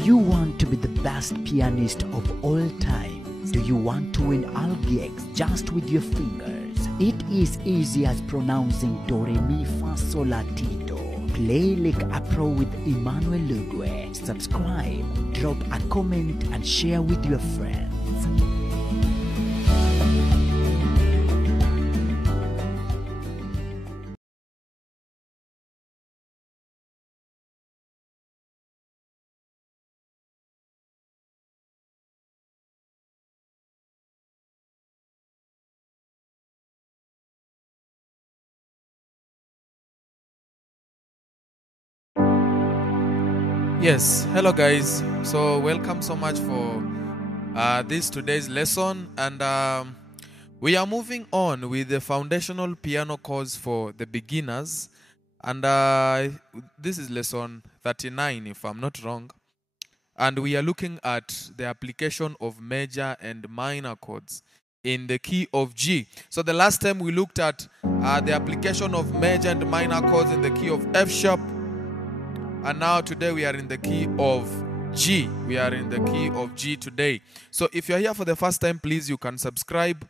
you want to be the best pianist of all time? Do you want to win all gigs just with your fingers? It is easy as pronouncing do, re, mi, fa, sol, la, ti, do. Play like a pro with Emmanuel Lugwe. Subscribe, drop a comment and share with your friends. Yes, hello guys. So welcome so much for this today's lesson, and we are moving on with the foundational piano chords for the beginners, and this is lesson 39 if I'm not wrong, and we are looking at the application of major and minor chords in the key of G. So the last time we looked at the application of major and minor chords in the key of F sharp. And now today we are in the key of G. We are in the key of G today. So if you're here for the first time, please you can subscribe,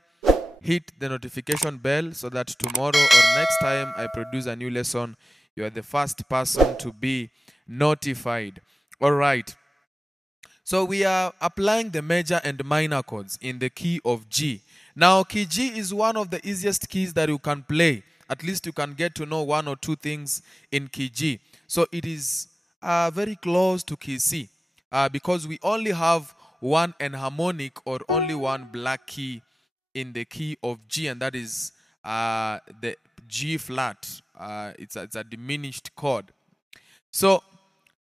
hit the notification bell so that tomorrow or next time I produce a new lesson, you are the first person to be notified. All right. So we are applying the major and minor chords in the key of G. Now key G is one of the easiest keys that you can play. At least you can get to know one or two things in key G. So it is very close to key C because we only have one enharmonic or only one black key in the key of G, and that is the G flat. It's a diminished chord. So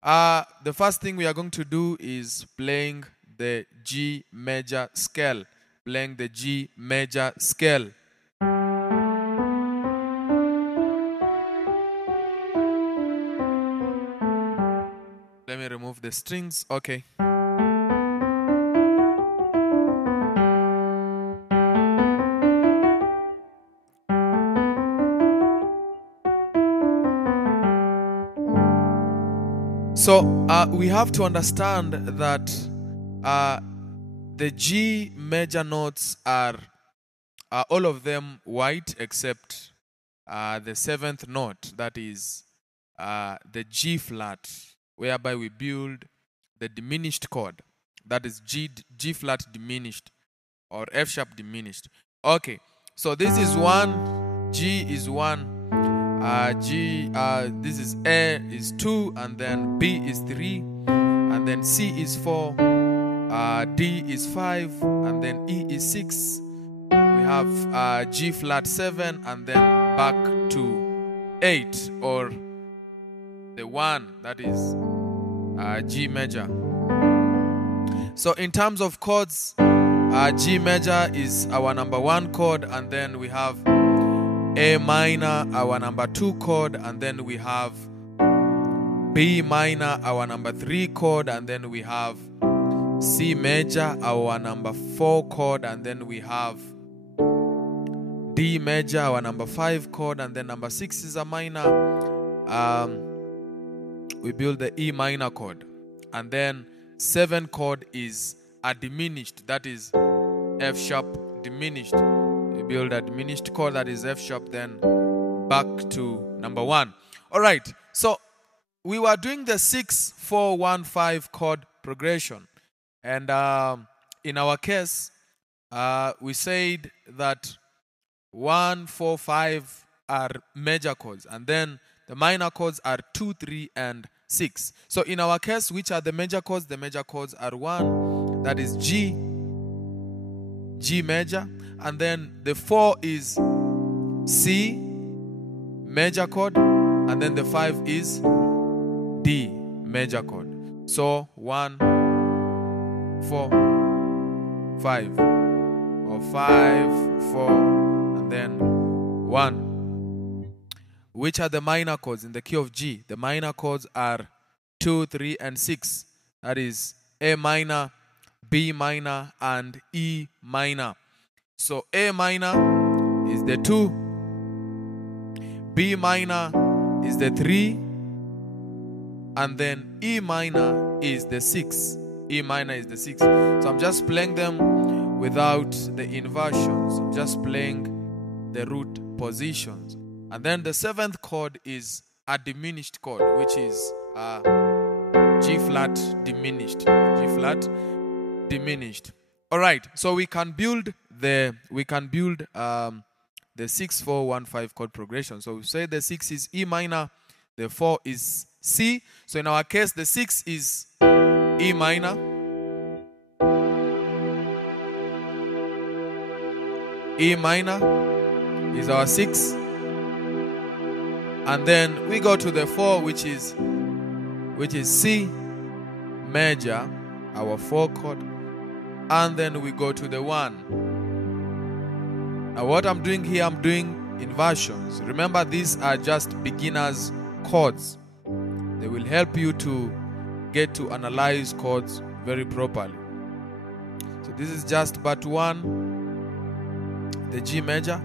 the first thing we are going to do is playing the G major scale. Playing the G major scale. Let me remove the strings. Okay. So we have to understand that the G major notes are all of them white except the seventh note, that is the G flat, whereby we build the diminished chord, that is G flat diminished or F sharp diminished. Okay, so this is 1, G is 1, this is A is 2, and then B is 3, and then C is 4, D is 5, and then E is 6. We have G flat 7, and then back to 8, or the 1, that is G major. So in terms of chords, G major is our number 1 chord, and then we have A minor, our number 2 chord, and then we have B minor, our number 3 chord, and then we have C major, our number 4 chord, and then we have D major, our number 5 chord, and then number 6 is a minor. We build the E minor chord, and then 7 chord is a diminished, that is F sharp diminished. We build a diminished chord, that is F sharp, then back to number 1. All right, so we were doing the 6-4-1-5 chord progression, and in our case we said that 1, 4, 5 are major chords, and then the minor chords are 2, 3, and 6. So in our case, which are the major chords? The major chords are 1, that is G major, and then the 4 is C major chord, and then the 5 is D major chord. So 1, 4, 5, or 5, 4, and then 1. Which are the minor chords in the key of G? The minor chords are 2, 3, and 6. That is A minor, B minor, and E minor. So A minor is the 2, B minor is the 3, and then E minor is the 6. E minor is the 6. So I'm just playing them without the inversions. I'm just playing the root positions. And then the 7th chord is a diminished chord, which is G flat diminished. G flat diminished. All right, so we can build the 6-4-1-5 chord progression. So we say the 6 is E minor, the 4 is C. So in our case, the 6 is E minor, E minor is our 6, and then we go to the 4, which is C major, our 4 chord, and then we go to the 1. Now what I'm doing here, I'm doing inversions. Remember, these are just beginners chords. They will help you to get to analyze chords very properly. So this is just part 1, the G major.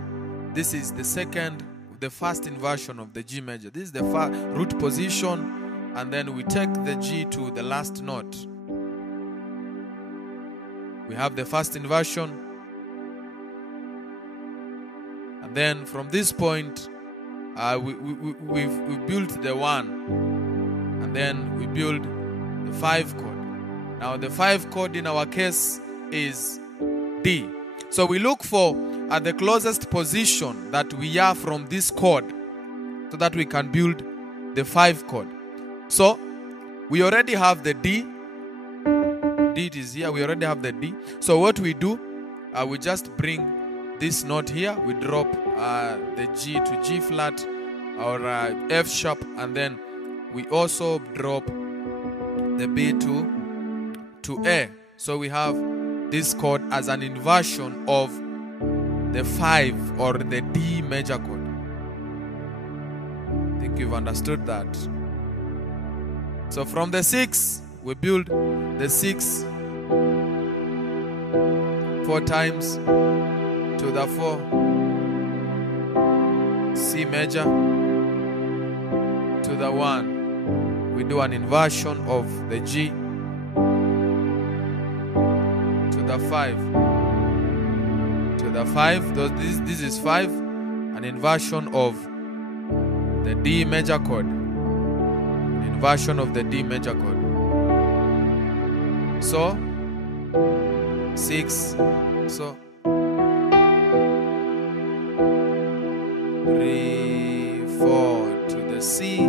This is the first inversion of the G major. This is the root position, and then we take the G to the last note. We have the first inversion, and then from this point we've built the 1, and then we build the 5 chord. Now the 5 chord in our case is D. So we look for the closest position that we are from this chord so that we can build the 5 chord. So we already have the D. D is here. We already have the D. So what we do, we just bring this note here. We drop the G to G flat or F sharp, and then we also drop the B to A. So we have this chord as an inversion of the 5 or the D major chord. I think you've understood that. So from the 6, we build the 6 4 times to the 4, C major to the 1. We do an inversion of the G to the 5. To the 5, this is 5, an inversion of the D major chord. Inversion of the D major chord. So 6, so 3, 4 to the C,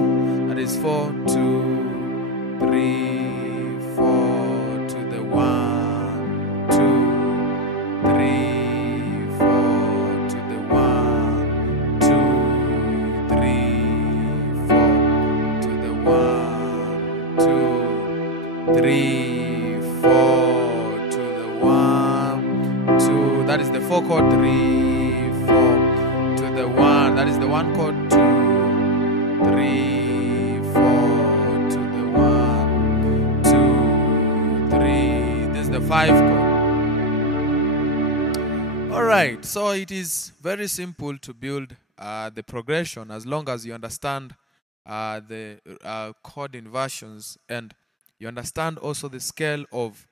that is 4, 2, 3, 4 to the 1, 2, 3, 4 to the 1, 2, 3, 4 to the 1, 2, 3, 4 to the 1, 2. That is the 4 chord. 3, 4 to the 1. That is the 1 chord. 2, 3, 4 to the 1, 2, 3. This is the 5 chord. Alright, so it is very simple to build the progression as long as you understand the chord inversions, and you understand also the scale of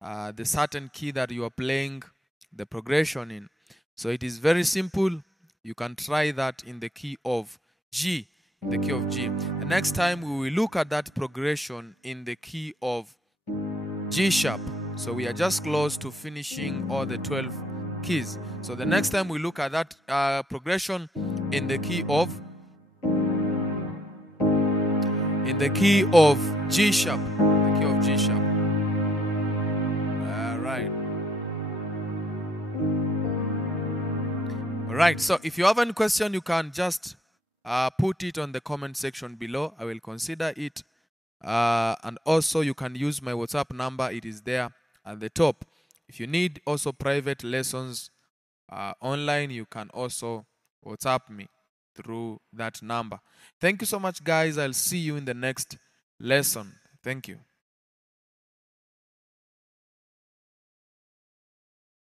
the certain key that you are playing the progression in. So it is very simple. You can try that in the key of G. The key of G. The next time we will look at that progression in the key of G sharp. So we are just close to finishing all the 12 keys. So the next time we look at that progression in the key of G sharp. The key of G sharp. Alright. Alright, so if you have any question, you can just put it on the comment section below. I will consider it. And also you can use my WhatsApp number. It is there at the top. If you need also private lessons online, you can also WhatsApp me through that number. Thank you so much, guys. I'll see you in the next lesson. Thank you.